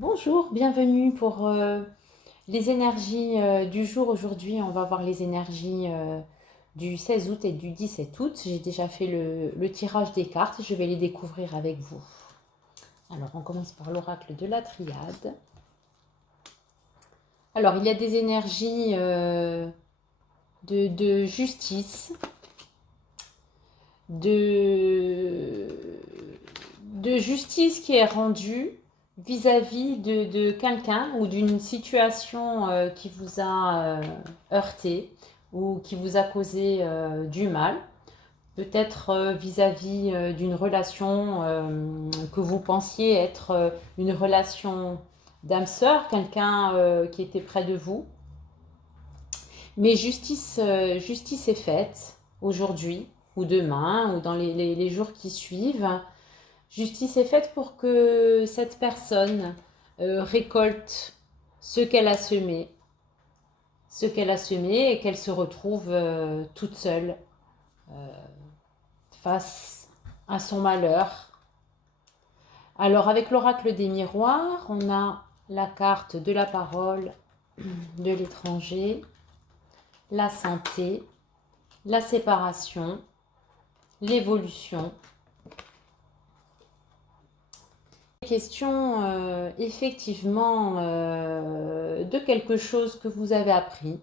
Bonjour, bienvenue pour les énergies du jour. Aujourd'hui, on va voir les énergies du 16 août et du 17 août. J'ai déjà fait le tirage des cartes, je vais les découvrir avec vous. Alors, on commence par l'oracle de la triade. Alors, il y a des énergies de justice, de, de justice qui est rendue vis-à-vis de quelqu'un ou d'une situation qui vous a heurté ou qui vous a causé du mal. Peut-être vis-à-vis d'une relation que vous pensiez être une relation d'âme-sœur, quelqu'un qui était près de vous. Mais justice est faite aujourd'hui ou demain ou dans les jours qui suivent. Justice est faite pour que cette personne récolte ce qu'elle a semé, et qu'elle se retrouve toute seule face à son malheur. Alors avec l'oracle des miroirs, on a la carte de la parole, de l'étranger, la santé, la séparation, l'évolution. Question effectivement de quelque chose que vous avez appris,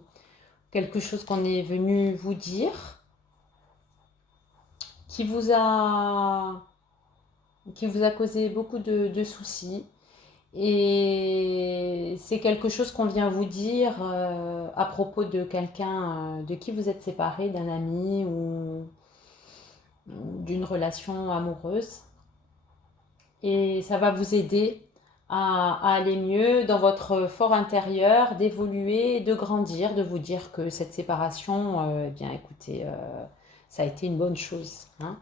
quelque chose qu'on est venu vous dire, qui vous a causé beaucoup de soucis. Et c'est quelque chose qu'on vient vous dire à propos de quelqu'un de qui vous êtes séparé, d'un ami ou d'une relation amoureuse. Et ça va vous aider à aller mieux dans votre fort intérieur, d'évoluer, de grandir, de vous dire que cette séparation, eh bien écoutez, ça a été une bonne chose. Hein.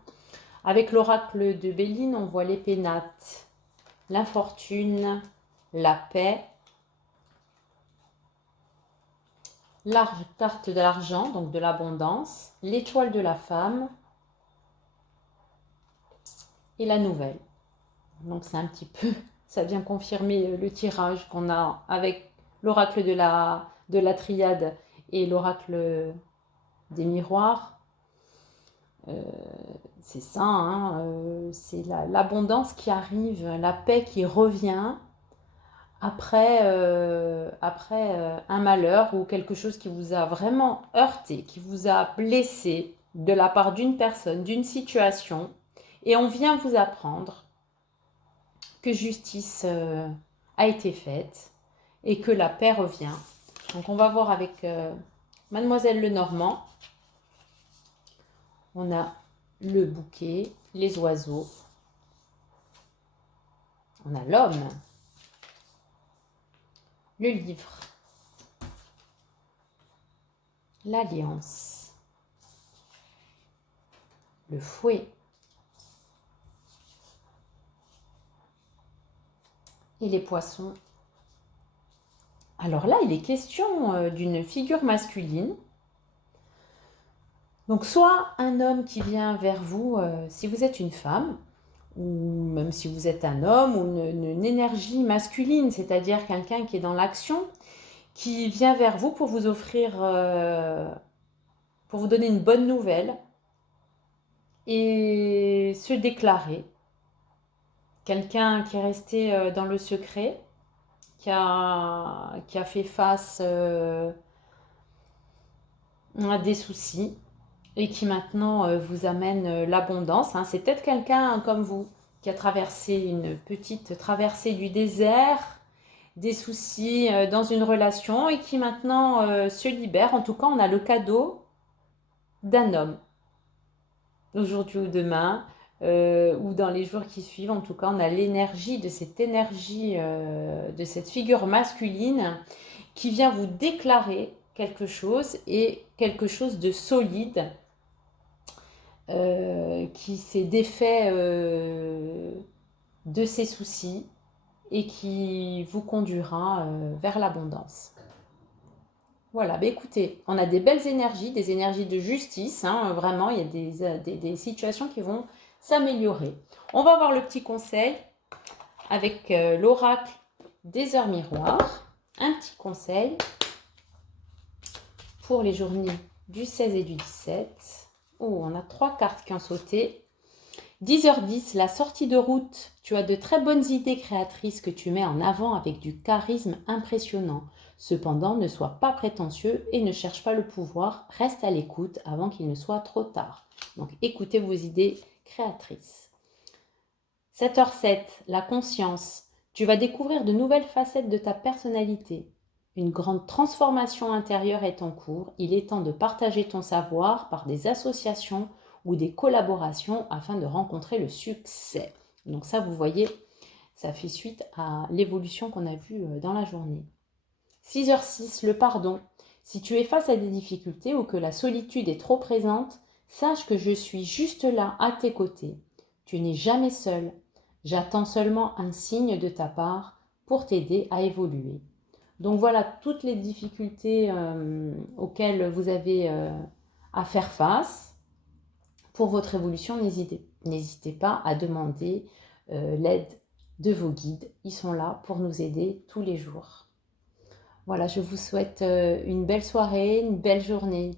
Avec l'oracle de Béline, on voit les pénates, l'infortune, la paix, la carte de l'argent, donc de l'abondance, l'étoile de la femme et la nouvelle. Donc c'est un petit peu, ça vient confirmer le tirage qu'on a avec l'oracle de la triade et l'oracle des miroirs. C'est ça, hein, c'est l'abondance qui arrive, la paix qui revient après un malheur ou quelque chose qui vous a vraiment heurté, qui vous a blessé de la part d'une personne, d'une situation. Et on vient vous apprendre que justice a été faite et que la paix revient. Donc on va voir avec Mademoiselle Lenormand. On a le bouquet, les oiseaux. On a l'homme, le livre, l'alliance, le fouet et les poissons. Alors là, il est question d'une figure masculine. Donc soit un homme qui vient vers vous, si vous êtes une femme, ou même si vous êtes un homme, ou une énergie masculine, c'est-à-dire quelqu'un qui est dans l'action, qui vient vers vous pour vous offrir, pour vous donner une bonne nouvelle et se déclarer. Quelqu'un qui est resté dans le secret, qui a fait face à des soucis et qui maintenant vous amène l'abondance. Hein. C'est peut-être quelqu'un comme vous qui a traversé une petite traversée du désert, des soucis dans une relation et qui maintenant se libère. En tout cas, on a le cadeau d'un homme, aujourd'hui ou demain, ou dans les jours qui suivent. En tout cas, on a l'énergie, de cette figure masculine qui vient vous déclarer quelque chose et quelque chose de solide qui s'est défait de ses soucis et qui vous conduira vers l'abondance. Voilà, bah écoutez, on a des belles énergies, des énergies de justice, hein, vraiment, il y a des situations qui vont s'améliorer. On va voir le petit conseil avec l'oracle des heures miroirs. Un petit conseil pour les journées du 16 et du 17. Oh, on a 3 cartes qui ont sauté. 10h10, la sortie de route. Tu as de très bonnes idées créatrices que tu mets en avant avec du charisme impressionnant. Cependant, ne sois pas prétentieux et ne cherche pas le pouvoir. Reste à l'écoute avant qu'il ne soit trop tard. Donc, écoutez vos idées créatrices. 7h07, la conscience. Tu vas découvrir de nouvelles facettes de ta personnalité. Une grande transformation intérieure est en cours. Il est temps de partager ton savoir par des associations ou des collaborations afin de rencontrer le succès. Donc ça, vous voyez, ça fait suite à l'évolution qu'on a vue dans la journée. 6h06, le pardon. Si tu es face à des difficultés ou que la solitude est trop présente, sache que je suis juste là à tes côtés. Tu n'es jamais seul. J'attends seulement un signe de ta part pour t'aider à évoluer. Donc voilà toutes les difficultés auxquelles vous avez à faire face. Pour votre évolution, n'hésitez pas à demander l'aide de vos guides. Ils sont là pour nous aider tous les jours. Voilà, je vous souhaite une belle soirée, une belle journée.